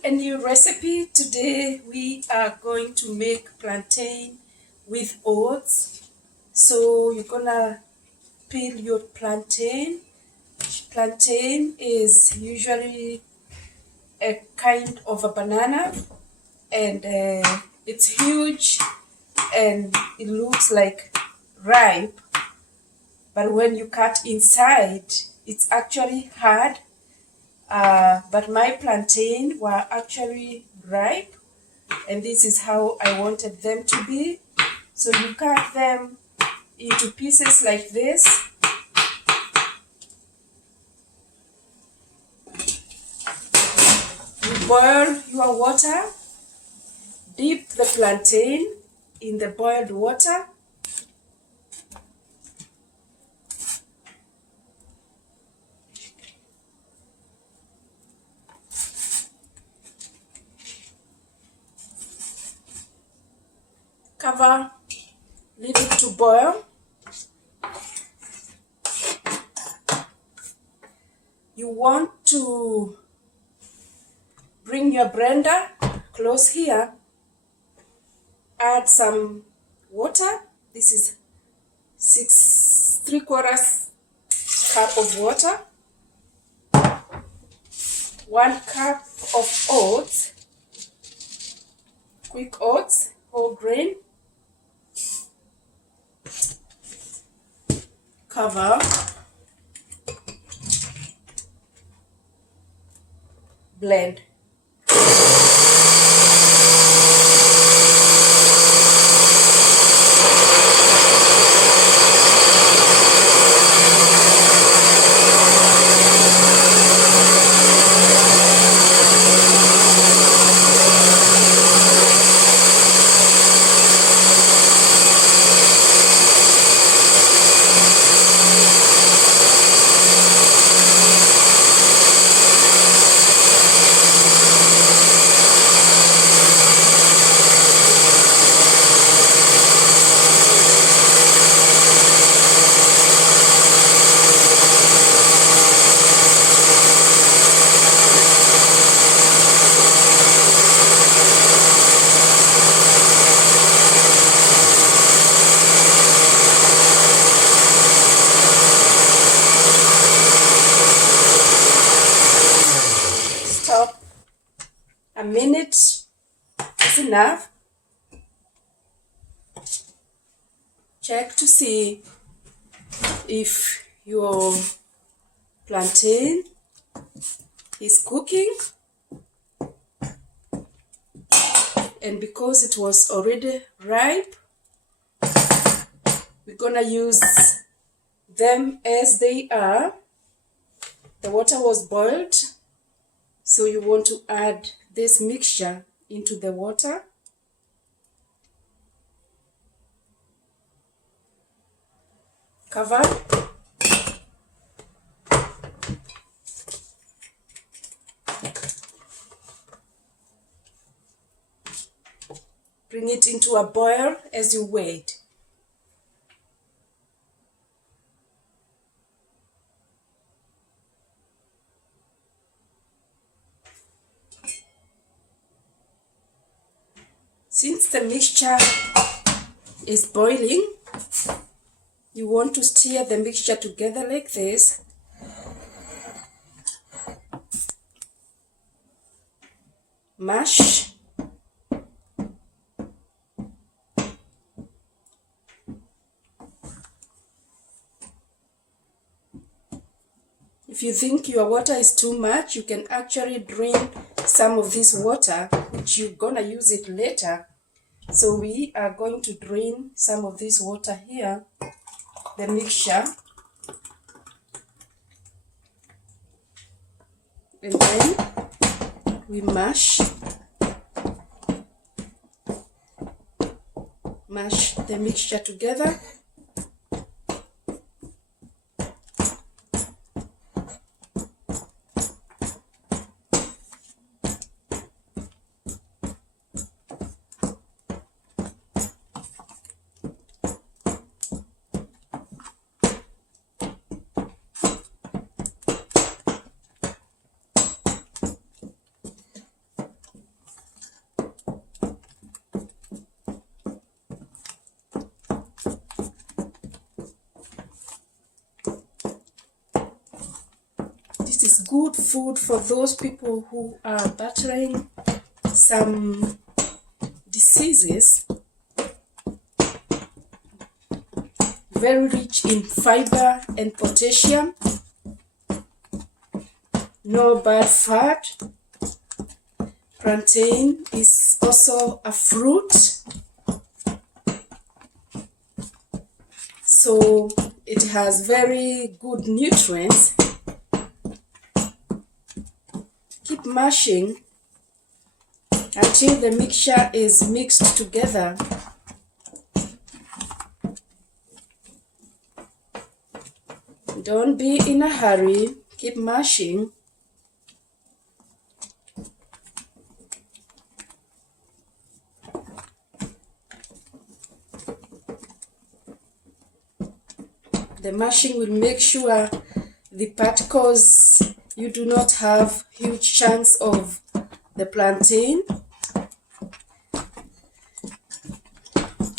to a new recipe. Today we are going to make plantain with oats. So you're gonna peel your plantain. Plantain is usually a kind of a banana, and it's huge and it looks like ripe, but when you cut inside it's actually hard. But my plantain were actually ripe, and this is how I wanted them to be. So you cut them into pieces like this. You boil your water, dip the plantain in the boiled water. Cover, leave it to boil. You want to bring your blender close here, add some water. This is 3/4 cup of water, 1 cup of oats, quick oats, whole grain. Cover, blend. Stop. A minute is enough. Check to see if your plantain is cooking, and because it was already ripe, we're gonna use them as they are. The water was boiled, so you want to add this mixture into the water. Cover. Bring it into a boil as you wait. Since the mixture is boiling, you want to stir the mixture together like this. Mash. If you think your water is too much, you can actually drain some of this water, which you're gonna use it later. So we are going to drain some of this water here, the mixture, and then we mash the mixture together. good food for those people who are battling some diseases. Very rich in fiber and potassium. No bad fat. Plantain is also a fruit, so it has very good nutrients. Keep mashing until the mixture is mixed together. Don't be in a hurry. Keep mashing. The mashing will make sure the particles, you do not have huge chunks of the plantain.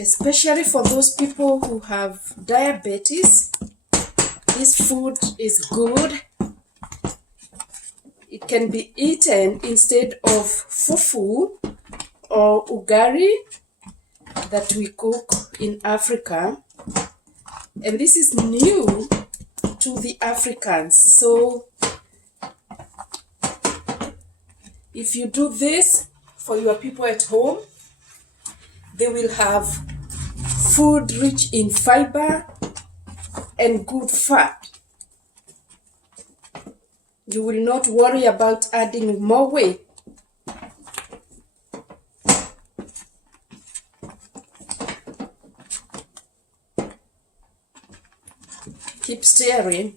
Especially for those people who have diabetes, this food is good. It can be eaten instead of fufu or ugali that we cook in Africa. And this is new to the Africans. So if you do this for your people at home, they will have food rich in fiber and good fat. You will not worry about adding more weight. Keep stirring.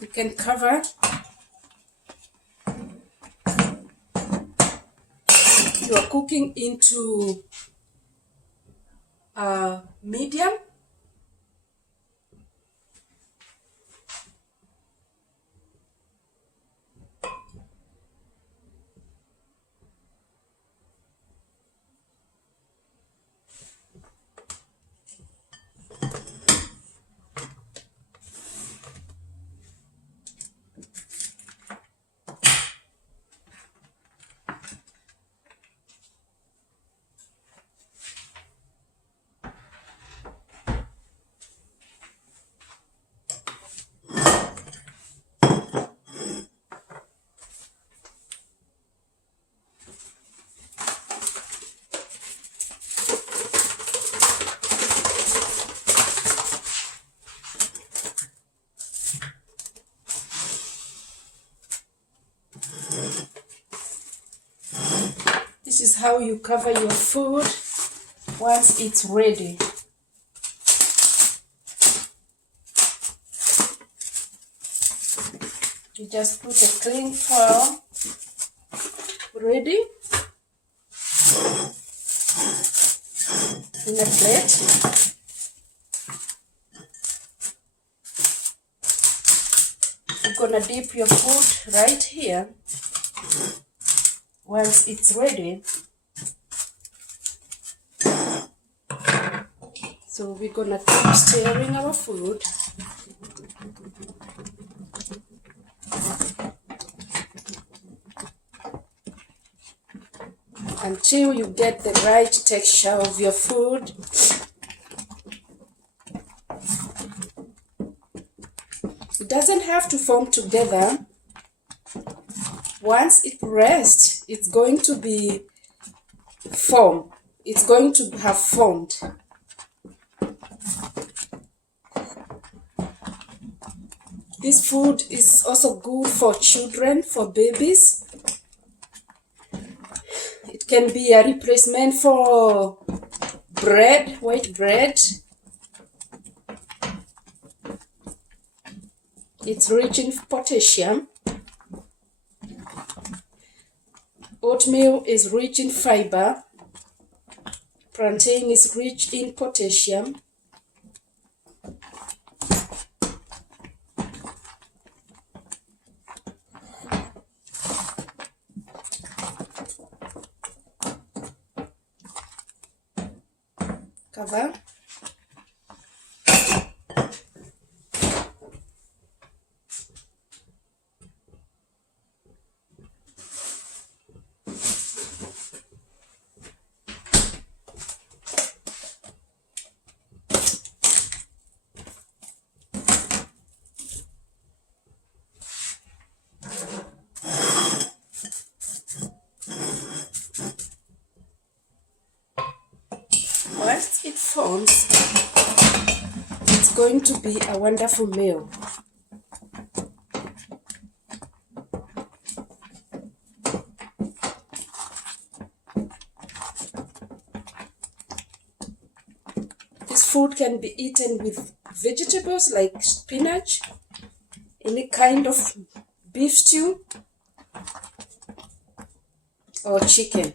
You can cover. You are cooking into medium. This is how you cover your food once it's ready. You just put a cling foil ready in a plate. You're gonna dip your food right here. Once it's ready, so we're gonna keep stirring our food until you get the right texture of your food. It doesn't have to form together. Once it rests, it's going to be formed. It's going to have formed. This food is also good for children, for babies. It can be a replacement for bread, white bread. It's rich in potassium. Oatmeal is rich in fiber. Plantain is rich in potassium. Cover. Once it forms, it's going to be a wonderful meal. This food can be eaten with vegetables like spinach, any kind of beef stew, or chicken.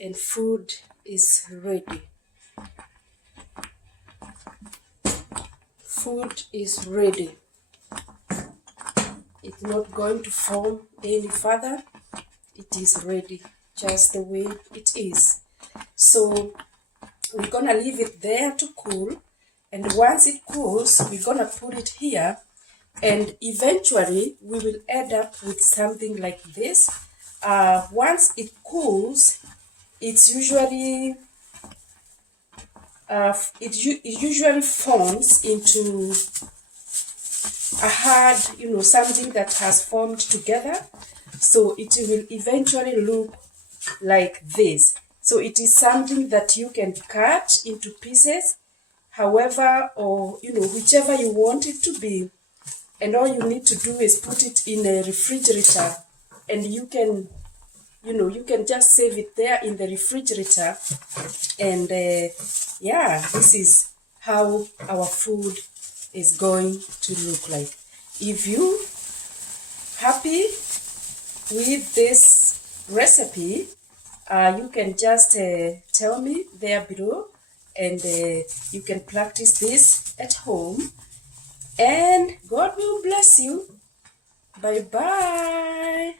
And food is ready. Food is ready. It's not going to form any further. It is ready just the way it is. So we're gonna leave it there to cool, and once it cools, we're gonna put it here, and eventually we will end up with something like this. Once it cools, it's usually it usually forms into a hard, something that has formed together. So it will eventually look like this. So it is something that you can cut into pieces, however, or whichever you want it to be. And all you need to do is put it in a refrigerator, and you can just save it there in the refrigerator. And yeah, this is how our food is going to look like. If you happy with this recipe, you can just tell me there below, and you can practice this at home, and God will bless you. Bye bye.